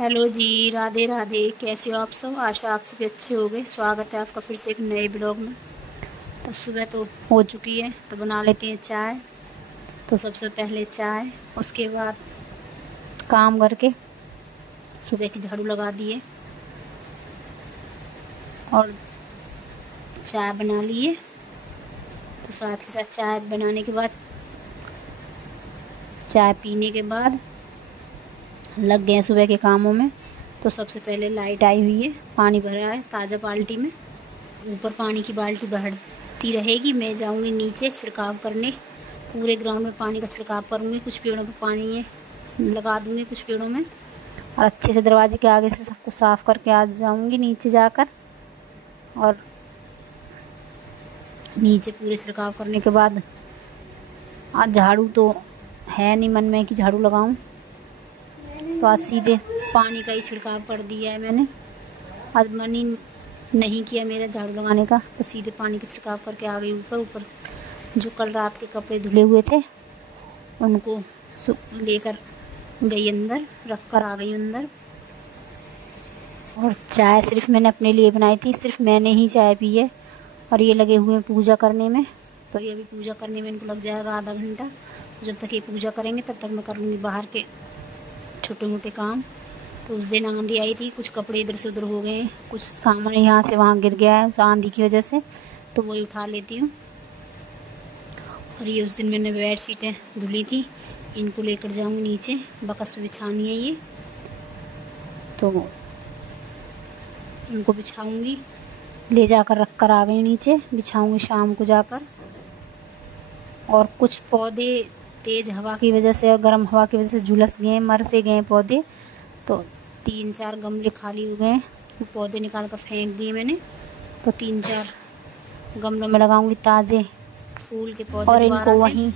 Hello जी, राधे राधे। कैसे हो आप सब? आशा आप सभी अच्छे हो गए। स्वागत है आपका फिर से एक नए ब्लॉग में। तो सुबह तो हो चुकी है, तो बना लेते हैं चाय। तो सबसे पहले चाय, उसके बाद काम करके सुबह की झाड़ू लगा दिए और चाय बना लिए। तो साथ ही साथ चाय बनाने के बाद, चाय पीने के बाद लग गए सुबह के कामों में। तो सबसे पहले लाइट आई हुई है, पानी भरा है ताज़ा बाल्टी में। ऊपर पानी की बाल्टी बढ़ती रहेगी, मैं जाऊंगी नीचे छिड़काव करने। पूरे ग्राउंड में पानी का छिड़काव करूंगी, कुछ पेड़ों पर पानी लगा दूंगी, कुछ पेड़ों में। और अच्छे से दरवाजे के आगे से सबको साफ़ करके आ जाऊंगी नीचे जाकर। और नीचे पूरे छिड़काव करने के बाद आज झाड़ू तो है नहीं मन में कि झाड़ू लगाऊं, तो आज सीधे पानी का ही छिड़काव कर दिया है मैंने। आज मन ही नहीं किया मेरा झाड़ू लगाने का, तो सीधे पानी का छिड़काव करके आ गई ऊपर। जो कल रात के कपड़े धुले हुए थे उनको लेकर गई अंदर, रख कर आ गई अंदर। और चाय सिर्फ मैंने अपने लिए बनाई थी, सिर्फ मैंने ही चाय पी है। और ये लगे हुए हैं पूजा करने में, तो ये अभी पूजा करने में इनको लग जाएगा आधा घंटा। जब तक ये पूजा करेंगे तब तक मैं कर लूँगी बाहर के छोटे मोटे काम। तो उस दिन आंधी आई थी, कुछ कपड़े इधर से उधर हो गए, कुछ सामान यहाँ से वहाँ गिर गया है उस आंधी की वजह से, तो वही उठा लेती हूँ। और ये उस दिन मैंने बेड शीटें धुली थी, इनको लेकर जाऊँगी नीचे, बकस पे बिछानी है ये, तो इनको बिछाऊँगी। ले जाकर रख कर आ गई नीचे, बिछाऊँगी शाम को जाकर। और कुछ पौधे तेज़ हवा की वजह से और गर्म हवा की वजह से झुलस गए, मर से गए पौधे। तो 3-4 गमले खाली हो गए, वो पौधे निकाल कर फेंक दिए मैंने। तो 3-4 गमलों में लगाऊंगी ताज़े फूल के पौधे, और इनको वहीं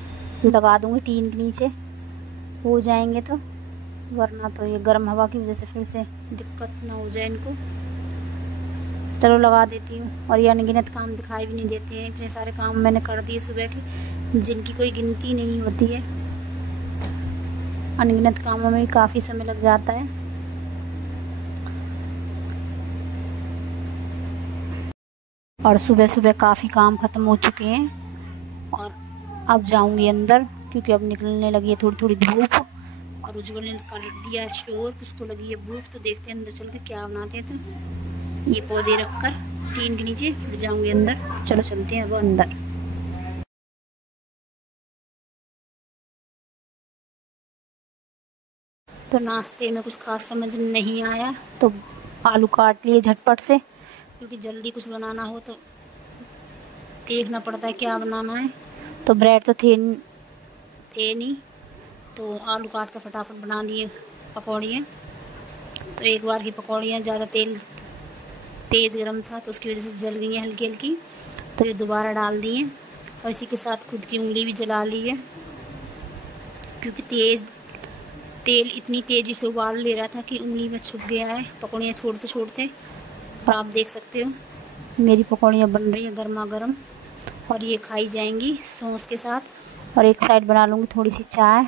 लगा दूंगी टीन के नीचे, हो जाएंगे तो। वरना तो ये गर्म हवा की वजह से फिर से दिक्कत ना हो जाए इनको। चलो लगा देती हूँ। और ये अनगिनत काम दिखाई भी नहीं देते हैं, इतने सारे काम मैंने कर दिए सुबह के, जिनकी कोई गिनती नहीं होती है। अनगिनत कामों में भी काफ़ी समय लग जाता है। और सुबह सुबह काफ़ी काम ख़त्म हो चुके हैं। और अब जाऊंगी अंदर, क्योंकि अब निकलने लगी है थोड़ी थोड़ी धूप। और उज्जवल ने कर दिया है शोर, उसको लगी है भूख, तो देखते हैं अंदर चलते क्या बनाते हैं। तो ये पौधे रखकर टीन के नीचे, फिर जाऊंगी अंदर। चलो चलते हैं वो अंदर। तो नाश्ते में कुछ खास समझ नहीं आया, तो आलू काट लिए झटपट से, क्योंकि जल्दी कुछ बनाना हो तो देखना पड़ता है क्या बनाना है। तो ब्रेड तो थे नहीं, तो आलू काट कर फटाफट बना दिए पकौड़ियाँ। तो एक बार की पकौड़ियाँ ज़्यादा तेल तेज़ गर्म था, तो उसकी वजह से जल गई हैं हल्की हल्की, तो ये दोबारा डाल दिए। और इसी के साथ खुद की उंगली भी जला ली है, क्योंकि तेल इतनी तेज़ी से उबाल ले रहा था कि उंगली में छुप गया है पकौड़ियाँ छोड़ते छोड़ते। और आप देख सकते हो मेरी पकौड़ियाँ बन रही हैं गर्मा गर्म, और ये खाई जाएंगी सॉस के साथ। और एक साइड बना लूँगी थोड़ी सी चाय।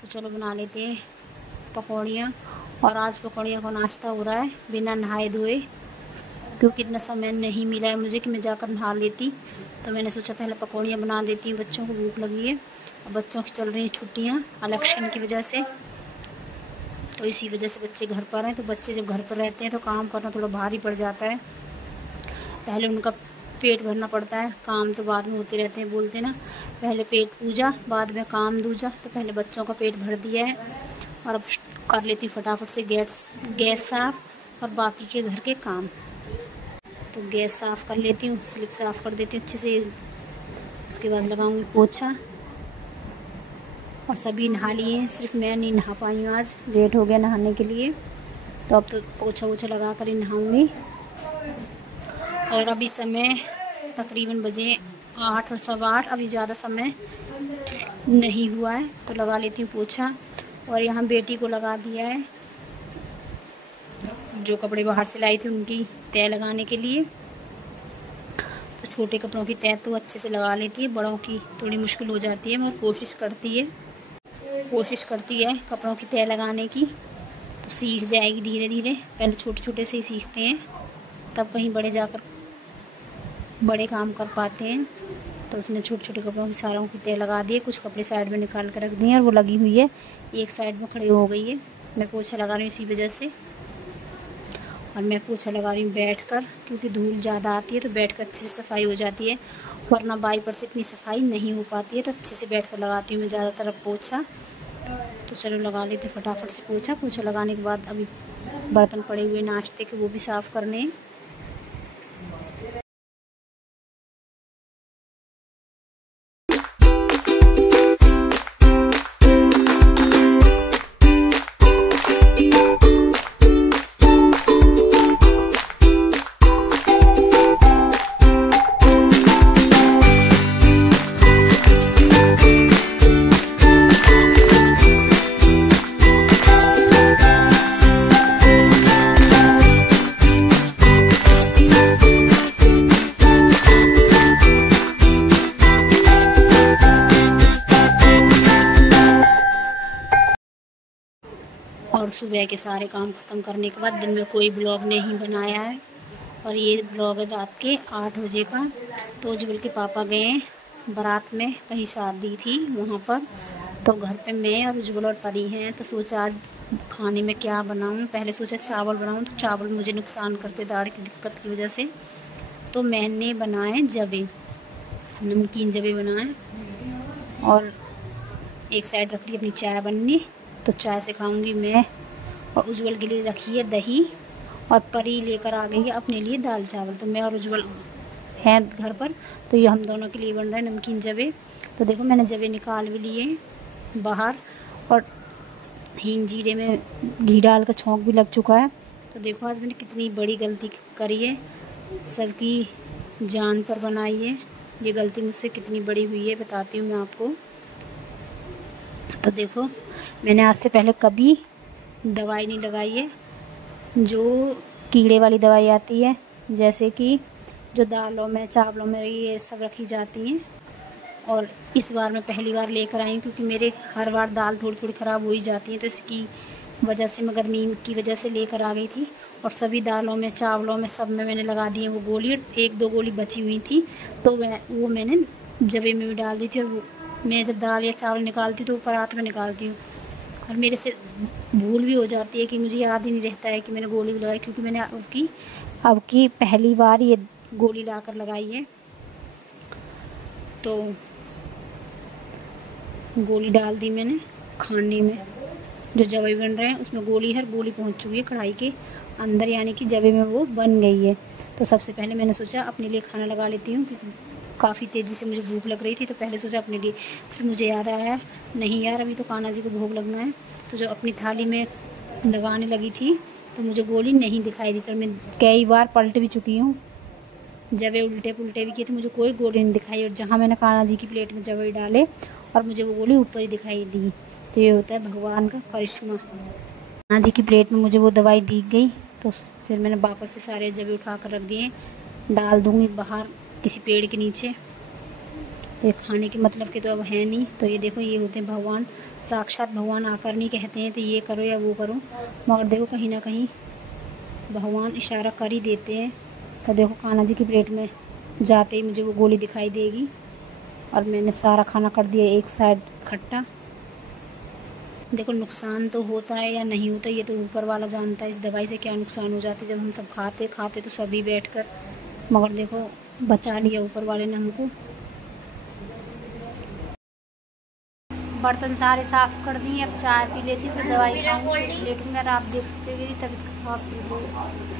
तो चलो बना लेते हैं पकौड़ियाँ। और आज पकौड़ियाँ का नाश्ता हो रहा है बिना नहाए धोए, क्योंकि इतना समय नहीं मिला है मुझे कि मैं जाकर नहा लेती। तो मैंने सोचा पहले पकौड़ियाँ बना देती हूँ, बच्चों को भूख लगी है। और बच्चों की चल रही हैं छुट्टियाँ इलेक्शन की वजह से, तो इसी वजह से बच्चे घर पर हैं। तो बच्चे जब घर पर रहते हैं तो काम करना थोड़ा भारी पड़ जाता है। पहले उनका पेट भरना पड़ता है, काम तो बाद में होते रहते हैं, बोलते ना पहले पेट पूजा बाद में काम दूजा। तो पहले बच्चों का पेट भर दिया है, और अब कर लेती हूँ फटाफट से गैस साफ और बाकी के घर के काम। तो गैस साफ़ कर लेती हूँ, स्लिप साफ़ कर देती हूँ अच्छे से। उसके बाद लगाऊंगी पोछा। और सभी नहा लिए हैं, सिर्फ मैं नहीं नहा पाई हूँ, आज लेट हो गया नहाने के लिए। तो अब तो पोछा वोछा लगा कर ही नहाऊँगी। और अभी समय तकरीबन बजे 8 और 8:15, अभी ज़्यादा समय नहीं हुआ है। तो लगा लेती हूँ पोछा। और यहाँ बेटी को लगा दिया है, जो कपड़े बाहर से लाई थी उनकी तय लगाने के लिए। तो छोटे कपड़ों की तय तो अच्छे से लगा लेती है, बड़ों की थोड़ी मुश्किल हो जाती है, मगर कोशिश करती है कपड़ों की तय लगाने की। तो तो सीख जाएगी धीरे धीरे। पहले छोटे छोटे से ही सीखते हैं, तब कहीं बड़े जाकर बड़े काम कर पाते हैं। तो उसने छोटे छोटे कपड़ों की सारों की तय लगा दिए, कुछ कपड़े साइड में निकाल कर रख दिए और वो लगी हुई है, एक साइड में खड़ी हो गई है। मैं पोछा लगा रही हूँ इसी वजह से, और मैं पोछा लगा रही हूँ बैठ कर, क्योंकि धूल ज़्यादा आती है तो बैठ कर अच्छे से सफाई हो जाती है, वरना वाइपर से इतनी सफाई नहीं हो पाती है। तो अच्छे से बैठ कर लगाती हूँ मैं ज़्यादातर पोछा। तो चलो लगा लेते फटाफट से पोछा। पोछा लगाने के बाद अभी बर्तन पड़े हुए नाश्ते के, वो भी साफ़ करने हैं। और सुबह के सारे काम ख़त्म करने के बाद दिन में कोई ब्लॉग नहीं बनाया है, और ये ब्लॉग है रात के 8 बजे का। तो उज्ज्वल के पापा गए बारात में, कहीं शादी थी वहाँ पर, तो घर पे मैं और उज्ज्वल और परी हैं। तो सोचा आज खाने में क्या बनाऊँ। पहले सोचा चावल बनाऊँ, तो चावल मुझे नुकसान करते दाढ़ की दिक्कत की वजह से। तो मैंने बनाए जवे, नमकीन जवे बनाए, और एक साइड रख दी अपनी चाय बननी। तो चाय से खाऊंगी मैं, और उज्ज्वल के लिए रखी है दही, और परी लेकर आ गई है अपने लिए दाल चावल। तो मैं और उज्ज्वल हैं घर पर, तो ये हम दोनों के लिए बन रहा है नमकीन जवे। तो देखो मैंने जवे निकाल भी लिए बाहर, और हींग जीरे में घी डाल कर छौंक भी लग चुका है। तो देखो आज मैंने कितनी बड़ी गलती करी है, सबकी जान पर बनाई है। ये गलती मुझसे कितनी बड़ी हुई है बताती हूँ मैं आपको। तो देखो मैंने आज से पहले कभी दवाई नहीं लगाई है, जो कीड़े वाली दवाई आती है, जैसे कि जो दालों में चावलों में ये सब रखी जाती हैं। और इस बार मैं पहली बार लेकर आई हूँ, क्योंकि मेरे हर बार दाल थोड़ी थोड़ी ख़राब हो ही जाती है। तो इसकी वजह से मैं गर्मी की वजह से लेकर आ गई थी, और सभी दालों में चावलों में सब में मैंने लगा दी है वो गोली। 1-2 गोली बची हुई थी, तो वो मैंने जवे में भी डाल दी थी। और मैं जब दाल या चावल निकालती तो परात में निकालती हूँ, और मेरे से भूल भी हो जाती है कि मुझे याद ही नहीं रहता है कि मैंने गोली भी लगाई, क्योंकि मैंने अब की पहली बार ये गोली लाकर लगाई है। तो गोली डाल दी मैंने खाने में, जो जवे बन रहे हैं उसमें गोली, हर गोली पहुंच चुकी है कढ़ाई के अंदर, यानी कि जवे में वो बन गई है। तो सबसे पहले मैंने सोचा अपने लिए खाना लगा लेती हूँ, क्योंकि काफ़ी तेज़ी से मुझे भूख लग रही थी। तो पहले सोचा अपने लिए, फिर मुझे याद आया नहीं यार अभी तो कान्हा जी को भोग लगना है। तो जो अपनी थाली में लगाने लगी थी तो मुझे गोली नहीं दिखाई दी। तो मैं कई बार पलट भी चुकी हूँ, जवे उल्टे पुल्टे भी किए थे, मुझे कोई गोली नहीं दिखाई। और जहाँ मैंने कान्हा जी की प्लेट में जवे डाले और मुझे वो गोली ऊपर ही दिखाई दी। तो ये होता है भगवान का करिश्मा। कान्हा जी की प्लेट में मुझे वो दवाई दी गई, तो फिर मैंने वापस से सारे जवे उठा कर रख दिए, डाल दूँगी बाहर किसी पेड़ के नीचे। तो ये खाने के मतलब के तो अब है नहीं। तो ये देखो ये होते हैं भगवान, साक्षात भगवान आकर नहीं कहते हैं तो ये करो या वो करो, मगर देखो कहीं ना कहीं भगवान इशारा कर ही देते हैं। तो देखो कान्हा जी की प्लेट में जाते ही मुझे वो गोली दिखाई देगी, और मैंने सारा खाना कर दिया एक साइड खट्टा। देखो नुकसान तो होता है या नहीं होता ये तो ऊपर वाला जानता है, इस दवाई से क्या नुकसान हो जाती है। जब हम सब खाते तो सभी बैठकर, मगर देखो बचा लिया ऊपर वाले ने हमको। बर्तन सारे साफ कर दिए, अब चाय पी लेती हूँ फिर दवाई खाऊंगी, लेटूंगी। आप देख सकते हो मेरी तबीयत खराब थी।